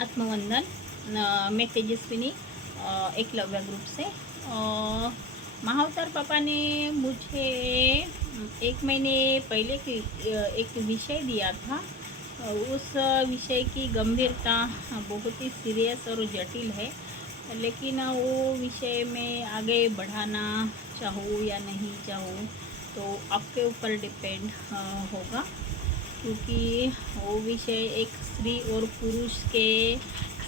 आत्मवंदन। मैं तेजस्विनी एकलव्य ग्रुप से। महाअवतार पापा ने मुझे 1 महीने पहले एक विषय दिया था। उस विषय की गंभीरता बहुत ही सीरियस और जटिल है, लेकिन वो विषय में आगे बढ़ाना चाहूँ या नहीं चाहूँ तो आपके ऊपर डिपेंड होगा, क्योंकि वो विषय एक स्त्री और पुरुष के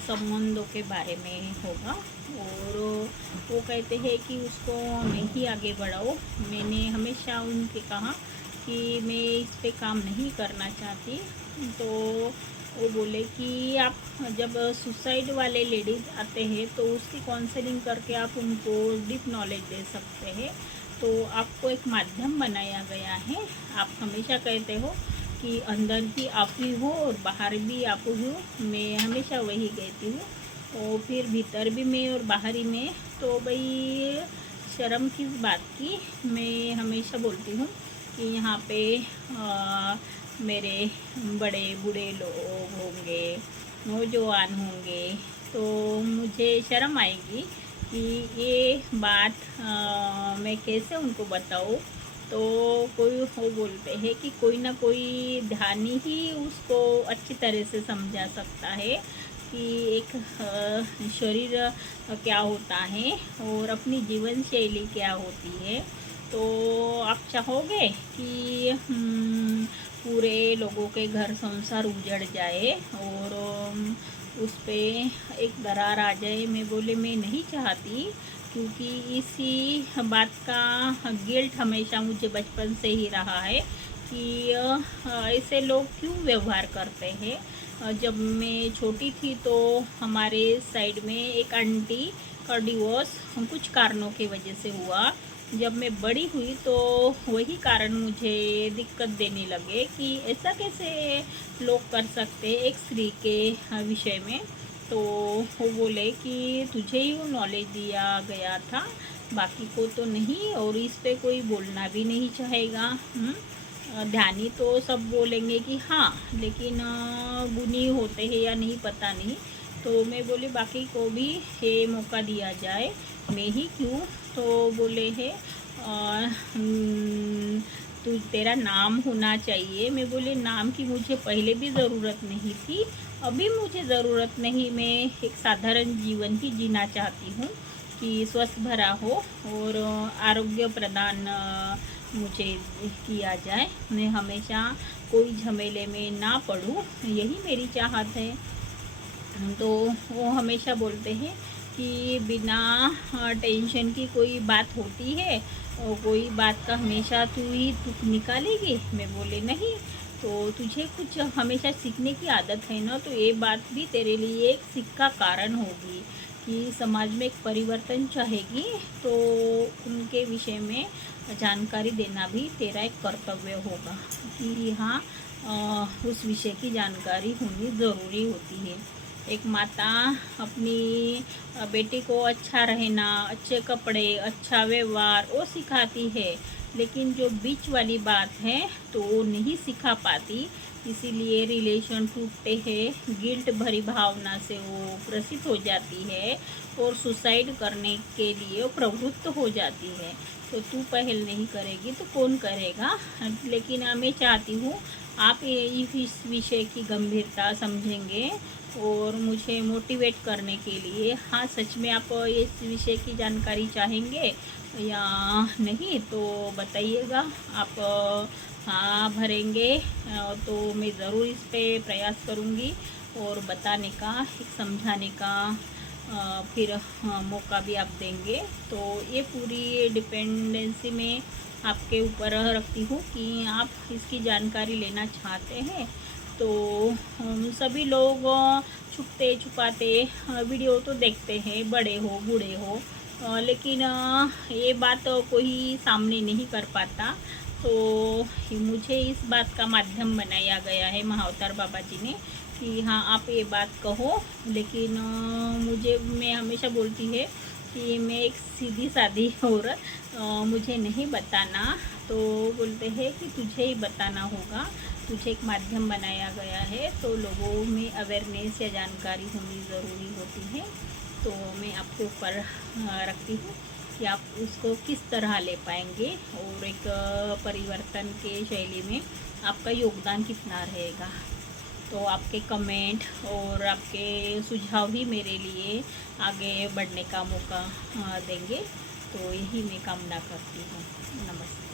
संबंधों के बारे में होगा। और वो कहते हैं कि उसको नहीं आगे बढ़ाओ। मैंने हमेशा उनके कहा कि मैं इस पे काम नहीं करना चाहती, तो वो बोले कि आप जब सुसाइड वाले लेडीज़ आते हैं तो उसकी काउंसलिंग करके आप उनको डीप नॉलेज दे सकते हैं। तो आपको एक माध्यम बनाया गया है। आप हमेशा कहते हो कि अंदर भी आप ही हो और बाहर भी आप हो। मैं हमेशा वही कहती हूँ, और फिर भीतर भी मैं और बाहर ही मैं। तो भाई शर्म किस बात की। मैं हमेशा बोलती हूँ कि यहाँ पे मेरे बड़े बूढ़े लोग होंगे, नौजवान होंगे, तो मुझे शर्म आएगी कि ये बात मैं कैसे उनको बताऊँ। तो कोई वो बोलते हैं कि कोई ना कोई ध्यानी ही उसको अच्छी तरह से समझा सकता है कि एक शरीर क्या होता है और अपनी जीवन शैली क्या होती है। तो आप चाहोगे कि पूरे लोगों के घर संसार उजड़ जाए और उस पे एक दरार आ जाए। मैं बोले मैं नहीं चाहती, क्योंकि इसी बात का गिल्ट हमेशा मुझे बचपन से ही रहा है कि ऐसे लोग क्यों व्यवहार करते हैं। जब मैं छोटी थी तो हमारे साइड में एक आंटी का डिवोर्स कुछ कारणों की वजह से हुआ। जब मैं बड़ी हुई तो वही कारण मुझे दिक्कत देने लगे कि ऐसा कैसे लोग कर सकते एक स्त्री के विषय में। तो वो बोले कि तुझे ही वो नॉलेज दिया गया था, बाकी को तो नहीं, और इस पे कोई बोलना भी नहीं चाहेगा। ध्यानी तो सब बोलेंगे कि हाँ, लेकिन गुणी होते हैं या नहीं पता नहीं। तो मैं बोली बाकी को भी ये मौका दिया जाए, मैं ही क्यों। तो बोले है तू तेरा नाम होना चाहिए। मैं बोली नाम की मुझे पहले भी ज़रूरत नहीं थी, अभी मुझे ज़रूरत नहीं। मैं एक साधारण जीवन ही जीना चाहती हूँ कि स्वस्थ भरा हो और आरोग्य प्रदान मुझे किया जाए। मैं हमेशा कोई झमेले में ना पड़ूँ, यही मेरी चाहत है। तो वो हमेशा बोलते हैं कि बिना टेंशन की कोई बात होती है और कोई बात का हमेशा तू ही तुक निकालेगी। मैं बोले नहीं, तो तुझे कुछ हमेशा सीखने की आदत है ना, तो ये बात भी तेरे लिए एक सीख का कारण होगी कि समाज में एक परिवर्तन चाहेगी, तो उनके विषय में जानकारी देना भी तेरा एक कर्तव्य होगा कि हाँ, उस विषय की जानकारी होनी ज़रूरी होती है। एक माता अपनी बेटी को अच्छा रहना, अच्छे कपड़े, अच्छा व्यवहार वो सिखाती है, लेकिन जो बीच वाली बात है तो वो नहीं सिखा पाती। इसीलिए रिलेशन टूटते हैं, गिल्ट भरी भावना से वो ग्रसित हो जाती है और सुसाइड करने के लिए वो प्रवृत्त हो जाती है। तो तू पहल नहीं करेगी तो कौन करेगा। लेकिन मैं चाहती हूँ आप इस विषय की गंभीरता समझेंगे और मुझे मोटिवेट करने के लिए। हाँ, सच में आप इस विषय की जानकारी चाहेंगे या नहीं तो बताइएगा। आप हाँ भरेंगे तो मैं ज़रूर इस पे प्रयास करूँगी और बताने का, एक समझाने का फिर मौका भी आप देंगे। तो ये पूरी डिपेंडेंसी में आपके ऊपर रखती हूँ कि आप इसकी जानकारी लेना चाहते हैं। तो सभी लोग छुपते छुपाते वीडियो तो देखते हैं, बड़े हो बूढ़े हो, लेकिन ये बात कोई सामने नहीं कर पाता। तो मुझे इस बात का माध्यम बनाया गया है महाअवतार बाबा जी ने कि हाँ आप ये बात कहो। लेकिन मैं हमेशा बोलती है कि मैं एक सीधी सादी औरत, मुझे नहीं बताना। तो बोलते हैं कि तुझे ही बताना होगा। कुछ एक माध्यम बनाया गया है, तो लोगों में अवेयरनेस या जानकारी होनी ज़रूरी होती है। तो मैं आपके ऊपर रखती हूँ कि आप उसको किस तरह ले पाएंगे और एक परिवर्तन के शैली में आपका योगदान कितना रहेगा। तो आपके कमेंट और आपके सुझाव ही मेरे लिए आगे बढ़ने का मौका देंगे। तो यही मैं कामना करती हूँ। नमस्ते।